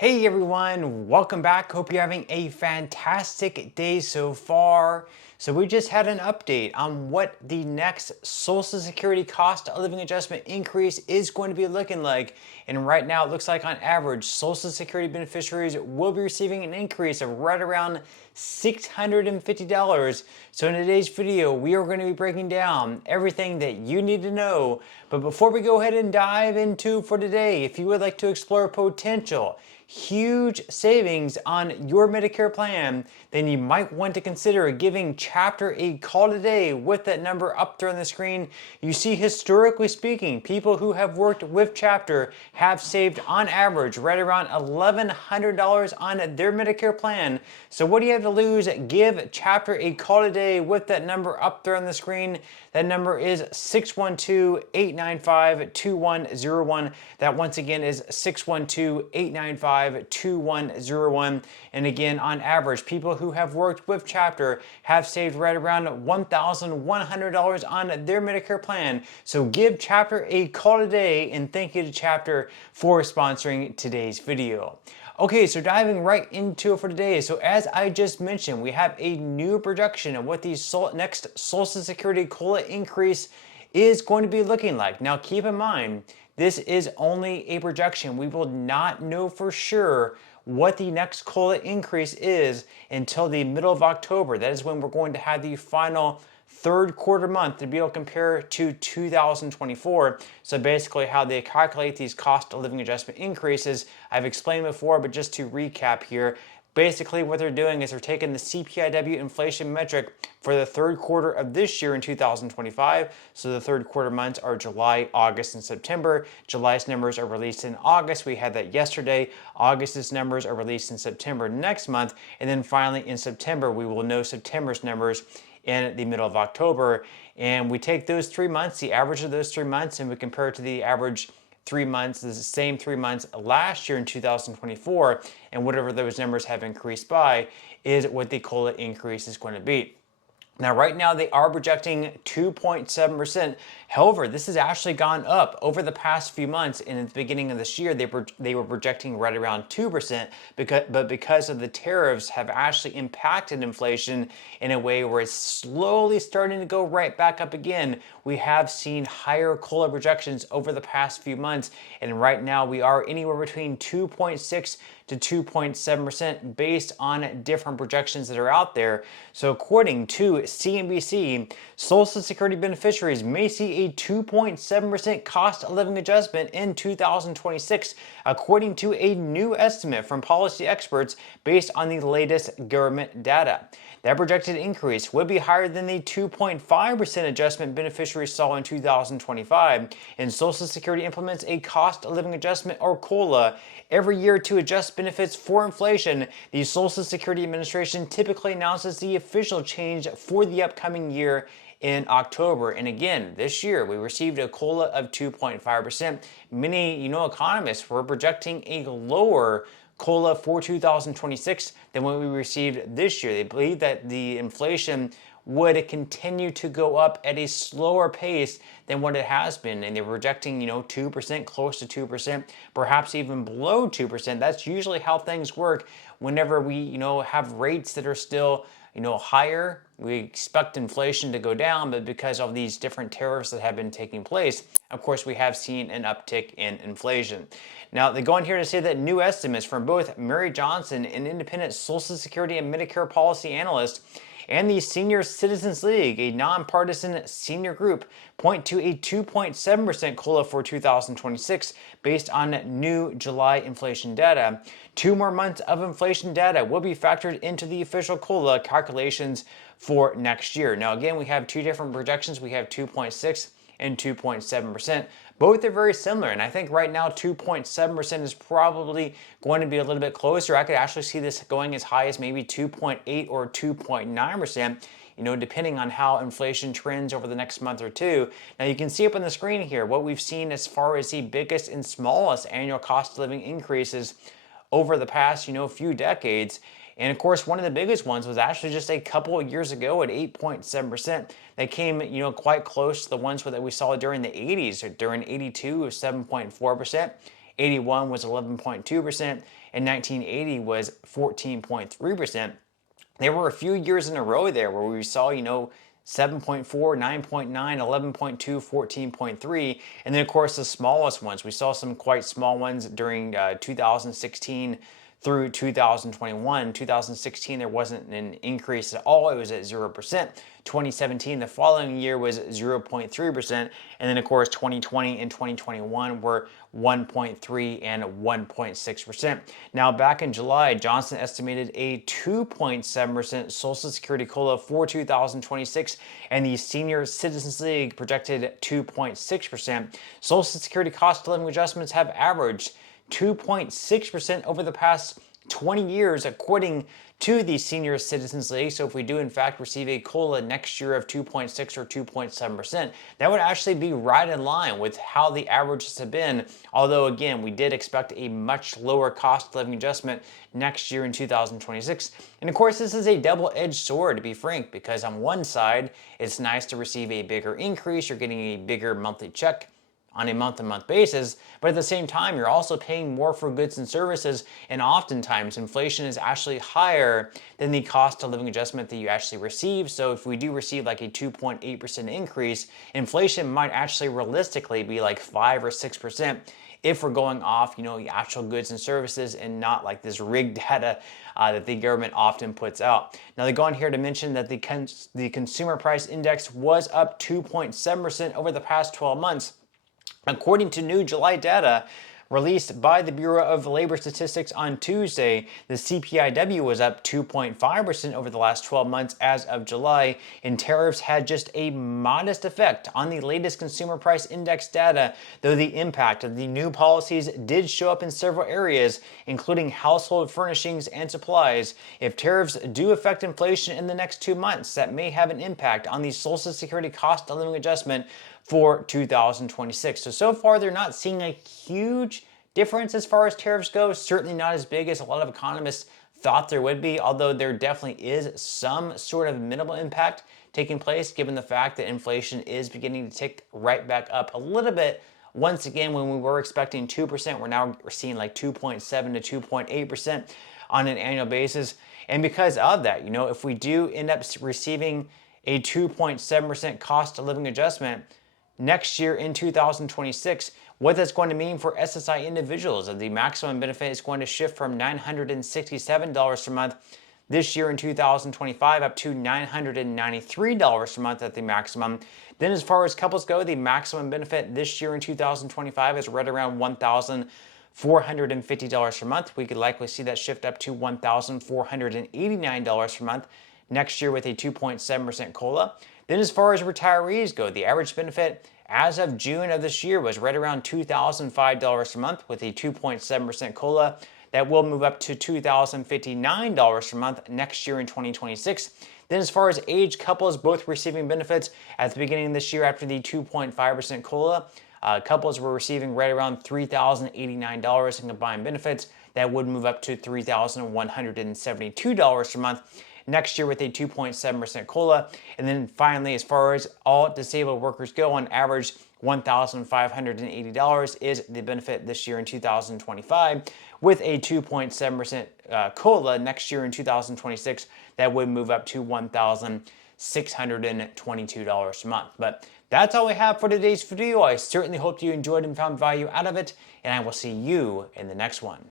Hey everyone, welcome back. Hope you're having a fantastic day so far. So we just had an update on what the next Social Security cost of living adjustment increase is going to be looking like. And right now it looks like on average, Social Security beneficiaries will be receiving an increase of right around $650. So in today's video, we are going to be breaking down everything that you need to know. But before we go ahead and dive into for today, if you would like to explore potential huge savings on your Medicare plan, then you might want to consider giving Chapter a call today with that number up there on the screen. You see, historically speaking, people who have worked with Chapter have saved on average right around $1,100 on their Medicare plan. So what do you have to lose? Give Chapter a call today with that number up there on the screen. That number is 612-895-2101. That once again is 612-895-2101. And again, on average, people who have worked with Chapter have saved right around $1,100 on their Medicare plan. So give Chapter a call today, and thank you to Chapter for sponsoring today's video. Okay, so diving right into it for today. So as I just mentioned, we have a new projection of what the next Social Security COLA increase is going to be looking like. Now keep in mind, this is only a projection. We will not know for sure what the next COLA increase is until the middle of October. That is when we're going to have the final third quarter month to be able to compare to 2024. So basically how they calculate these cost of living adjustment increases, I've explained before, but just to recap here, basically what they're doing is they're taking the CPIW inflation metric for the third quarter of this year in 2025. So the third quarter months are July, August, and September. July's numbers are released in August. We had that yesterday. August's numbers are released in September next month. And then finally in September, we will know September's numbers in the middle of October. And we take those 3 months, the average of those 3 months, and we compare it to the average 3 months, the same 3 months last year in 2024, and whatever those numbers have increased by is what the COLA increase is going to be. Now, right now, they are projecting 2.7%. However, this has actually gone up over the past few months. And at the beginning of this year, they were projecting right around 2%, but because of the tariffs have actually impacted inflation in a way where it's slowly starting to go right back up again. We have seen higher COLA projections over the past few months. And right now, we are anywhere between 2.6 to 2.7% based on different projections that are out there. So according to CNBC, Social Security beneficiaries may see a 2.7% cost of living adjustment in 2026, according to a new estimate from policy experts based on the latest government data. That projected increase would be higher than the 2.5% adjustment beneficiaries saw in 2025, and Social Security implements a cost of living adjustment, or COLA, every year to adjust benefits for inflation. The Social Security Administration typically announces the official change for the upcoming year in October. And again, this year we received a COLA of 2.5%. Many, economists were projecting a lower COLA for 2026 than what we received this year. They believe that the inflation would continue to go up at a slower pace than what it has been. And they're projecting, 2%, close to 2%, perhaps even below 2%. That's usually how things work whenever we, have rates that are still, higher. We expect inflation to go down, but because of these different tariffs that have been taking place, of course, we have seen an uptick in inflation. Now, they go on here to say that new estimates from both Mary Johnson, an independent Social Security and Medicare policy analyst, and the Senior Citizens League, a nonpartisan senior group, point to a 2.7% COLA for 2026 based on new July inflation data. 2 more months of inflation data will be factored into the official COLA calculations for next year. Now, again, we have 2 different projections. We have 2.6 and 2.7%. Both are very similar, and I think right now 2.7% is probably going to be a little bit closer. I could actually see this going as high as maybe 2.8 or 2.9%, depending on how inflation trends over the next month or two. Now you can see up on the screen here what we've seen as far as the biggest and smallest annual cost of living increases over the past, few decades. And of course, one of the biggest ones was actually just a couple of years ago at 8.7%. That came, quite close to the ones that we saw during the 80s, or during 82 of 7.4%. 81 was 11.2%, and 1980 was 14.3%. There were a few years in a row there where we saw, 7.4, 9.9, 11.2, 14.3, and then of course the smallest ones. We saw some quite small ones during 2016 through 2021. 2016 there wasn't an increase at all, it was at 0%. 2017, the following year, was 0.3%, and then of course 2020 and 2021 were 1.3 and 1.6%. Now back in July, Johnson estimated a 2.7% Social Security COLA for 2026, and the Senior Citizens League projected 2.6%. Social Security cost of living adjustments have averaged 2.6% over the past 20 years, according to the Senior Citizens League. So if we do in fact receive a COLA next year of 2.6 or 2.7%, that would actually be right in line with how the averages have been. Although again, we did expect a much lower cost of living adjustment next year in 2026. And of course, this is a double-edged sword, to be frank, because on one side, it's nice to receive a bigger increase. You're getting a bigger monthly check on a month-to-month basis, but at the same time, you're also paying more for goods and services, and oftentimes inflation is actually higher than the cost of living adjustment that you actually receive. So if we do receive like a 2.8% increase, inflation might actually realistically be like 5 or 6% if we're going off, the actual goods and services and not like this rigged data that the government often puts out. Now they go on here to mention that the consumer price index was up 2.7% over the past 12 months. According to new July data released by the Bureau of Labor Statistics on Tuesday, the CPIW was up 2.5% over the last 12 months as of July, and tariffs had just a modest effect on the latest consumer price index data, though the impact of the new policies did show up in several areas, including household furnishings and supplies. If tariffs do affect inflation in the next 2 months, that may have an impact on the Social Security cost of living adjustment for 2026. So far, they're not seeing a huge difference as far as tariffs go. Certainly not as big as a lot of economists thought there would be, although there definitely is some sort of minimal impact taking place given the fact that inflation is beginning to tick right back up a little bit. Once again, when we were expecting 2%, we're seeing like 2.7 to 2.8% on an annual basis. And because of that, if we do end up receiving a 2.7% cost of living adjustment next year in 2026, what that's going to mean for SSI individuals, and the maximum benefit is going to shift from $967 per month this year in 2025 up to $993 per month at the maximum. Then as far as couples go, the maximum benefit this year in 2025 is right around $1,450 per month. We could likely see that shift up to $1,489 per month next year with a 2.7% COLA. Then as far as retirees go, the average benefit as of June of this year was right around $2,005 per month with a 2.7% COLA. That will move up to $2,059 per month next year in 2026. Then as far as age couples both receiving benefits at the beginning of this year after the 2.5% COLA, couples were receiving right around $3,089 in combined benefits. That would move up to $3,172 per month next year with a 2.7% COLA. And then finally, as far as all disabled workers go, on average, $1,580 is the benefit this year in 2025 with a 2.7% COLA next year in 2026. That would move up to $1,622 a month. But that's all we have for today's video. I certainly hope you enjoyed and found value out of it, and I will see you in the next one.